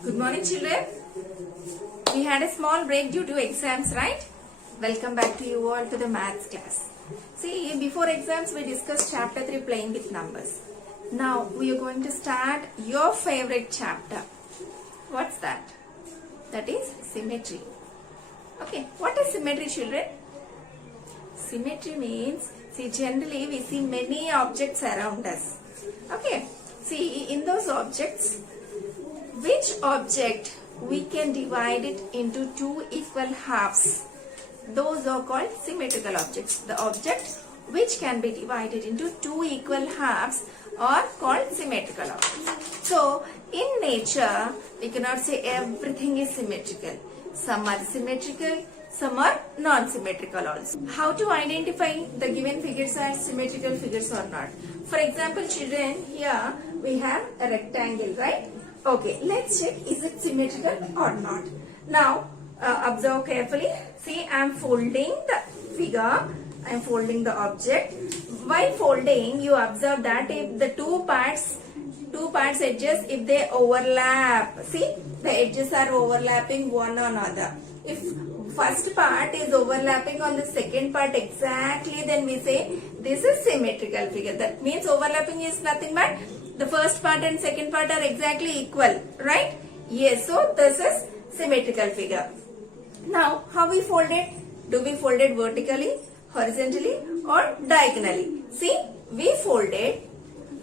Good morning, children. We had a small break due to exams, right? Welcome back to you all to the maths class. See, before exams we discussed chapter 3 playing with numbers. Now we are going to start your favorite chapter. What's that? That is symmetry. Okay, what is symmetry, children? Symmetry means, see, generally we see many objects around us. Okay, see, in those objects, which object we can divide it into two equal halves? Those are called symmetrical objects. The objects which can be divided into two equal halves are called symmetrical objects. So, in nature, we cannot say everything is symmetrical. Some are symmetrical, some are non-symmetrical also. How to identify the given figures are symmetrical figures or not? For example, children, here we have a rectangle, right? Okay, let's check is it symmetrical or not. Now, observe carefully. See, I am folding the figure. I am folding the object. While folding, you observe that if the two parts edges, if they overlap, see, the edges are overlapping one another. If first part is overlapping on the second part exactly, then we say this is symmetrical figure. That means overlapping is nothing but the first part and second part are exactly equal, right? Yes, so this is symmetrical figure. Now, how we fold it? Do we fold it vertically, horizontally or diagonally? See, we fold it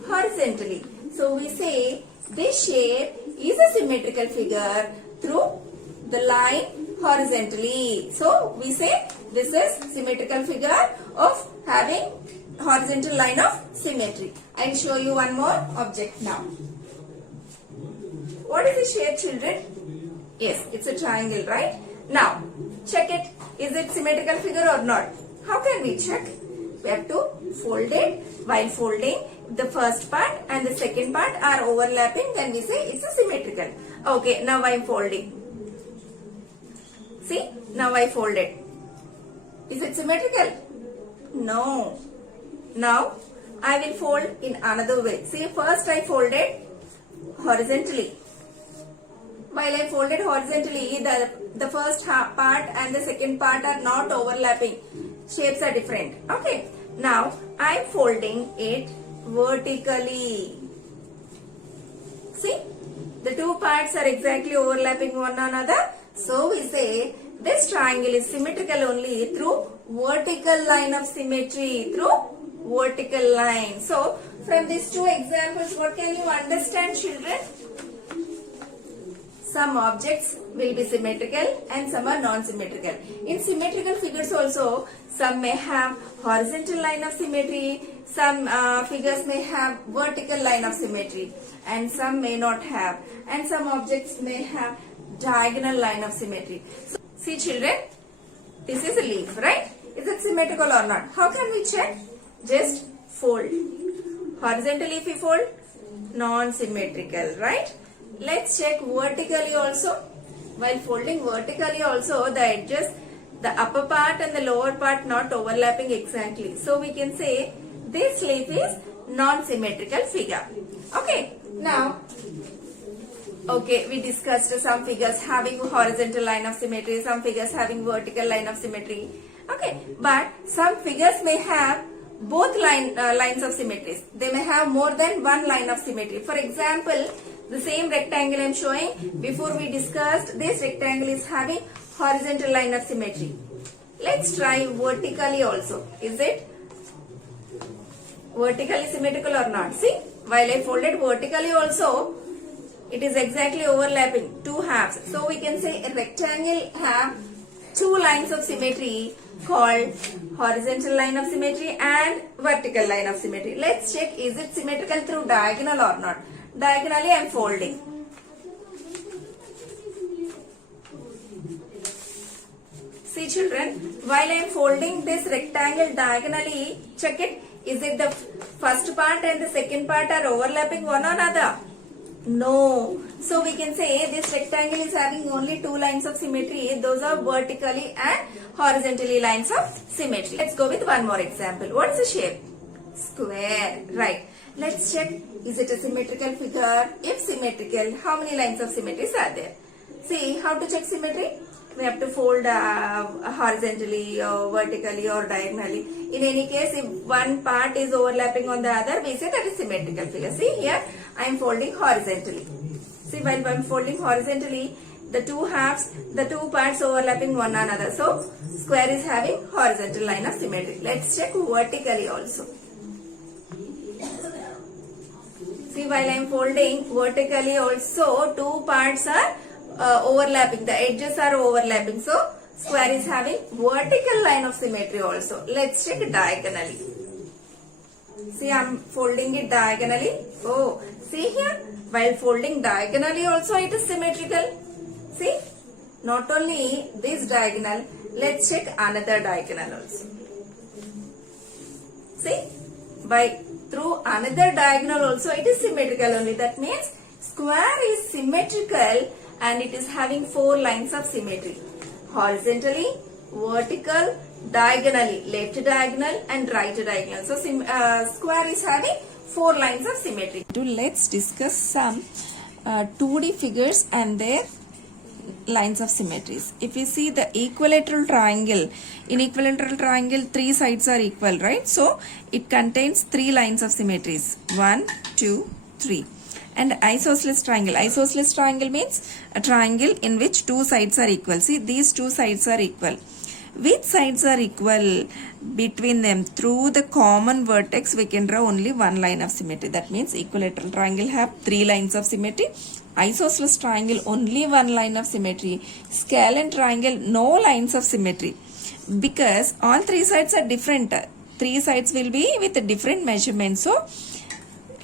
horizontally. So, we say this shape is a symmetrical figure through the line horizontally. So, we say this is symmetrical figure of having horizontal line of symmetry. I will show you one more object now. What is the shape, children? Yes, it's a triangle, right? Now, check it. Is it symmetrical figure or not? How can we check? We have to fold it. While folding, the first part and the second part are overlapping, then we say it's a symmetrical. Okay, now I am folding. See, now I fold it. Is it symmetrical? No. Now, I will fold in another way. See, first I folded horizontally. While I folded horizontally, the first part and the second part are not overlapping. Shapes are different. Okay. Now, I am folding it vertically. See, the two parts are exactly overlapping one another. So, we say this triangle is symmetrical only through vertical line of symmetry. Through vertical line. So, from these two examples, what can you understand, children? Some objects will be symmetrical and some are non-symmetrical. In symmetrical figures also, some may have horizontal line of symmetry, some figures may have vertical line of symmetry, and some may not have. And some objects may have diagonal line of symmetry. So, see, children, this is a leaf, right? Is it symmetrical or not? How can we check? Just fold. Horizontally if we fold, non-symmetrical, right? Let's check vertically also. While folding vertically also, the edges, the upper part and the lower part not overlapping exactly. So, we can say this leaf is non-symmetrical figure. Okay. Now, okay, we discussed some figures having horizontal line of symmetry, some figures having vertical line of symmetry. Okay, but some figures may have both lines of symmetries. They may have more than one line of symmetry. For example, the same rectangle I am showing, before we discussed, this rectangle is having horizontal line of symmetry. Let's try vertically also. Is it vertically symmetrical or not? See, while I folded vertically also, it is exactly overlapping, two halves. So, we can say a rectangle have two lines of symmetry called horizontal line of symmetry and vertical line of symmetry. Let's check is it symmetrical through diagonal or not. Diagonally I am folding. See, children, while I am folding this rectangle diagonally, check it. Is it the first part and the second part are overlapping one another? No. So, we can say this rectangle is having only two lines of symmetry. Those are vertically and horizontally lines of symmetry. Let's go with one more example. What is the shape? Square. Right. Let's check, is it a symmetrical figure? If symmetrical, how many lines of symmetries are there? See, how to check symmetry? We have to fold horizontally or vertically or diagonally. In any case, if one part is overlapping on the other, we say that is symmetrical figure. See here, I am folding horizontally. See, while I am folding horizontally, the two halves, the two parts overlapping one another. So, square is having horizontal line of symmetry. Let's check vertically also. See, while I am folding vertically also, two parts are overlapping. The edges are overlapping. So, square is having vertical line of symmetry also. Let's check diagonally. See, I am folding it diagonally. Oh, see here, while folding diagonally also it is symmetrical. See, not only this diagonal, let's check another diagonal also. See, through another diagonal also it is symmetrical only. That means square is symmetrical and it is having four lines of symmetry. Horizontally, vertical, diagonally, left diagonal and right diagonal. So square is having four lines of symmetry. Let's discuss some 2D figures and their lines of symmetries. If you see the equilateral triangle, in equilateral triangle three sides are equal, right? So it contains three lines of symmetries. 1, 2, 3. And isosceles triangle means a triangle in which two sides are equal. See, these two sides are equal. Which sides are equal? Between them, through the common vertex we can draw only one line of symmetry. That means equilateral triangle have three lines of symmetry. Isosceles triangle only one line of symmetry. Scalene triangle no lines of symmetry. Because all three sides are different. Three sides will be with a different measurement. So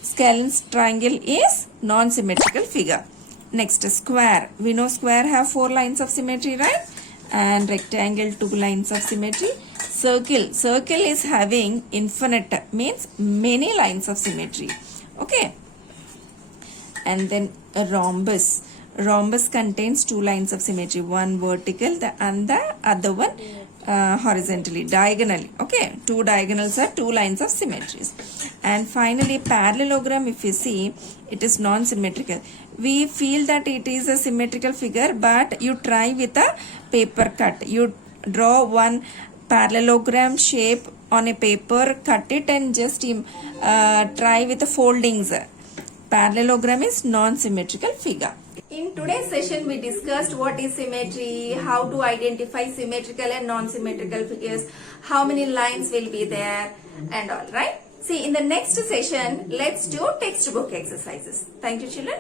scalene triangle is non-symmetrical figure. Next, square. We know square have four lines of symmetry, right? And rectangle two lines of symmetry. Circle is having infinite, means many lines of symmetry. Okay. And then a rhombus. Rhombus contains two lines of symmetry. One vertical and the other one horizontally, diagonally. Okay, two diagonals are two lines of symmetries. And finally, parallelogram, if you see, it is non-symmetrical. We feel that it is a symmetrical figure, but you try with a paper cut. You draw one parallelogram shape on a paper, cut it and just try with the foldings. Parallelogram is non-symmetrical figure. In today's session, we discussed what is symmetry, how to identify symmetrical and non-symmetrical figures, how many lines will be there and all, right? See, in the next session, let's do textbook exercises. Thank you, children.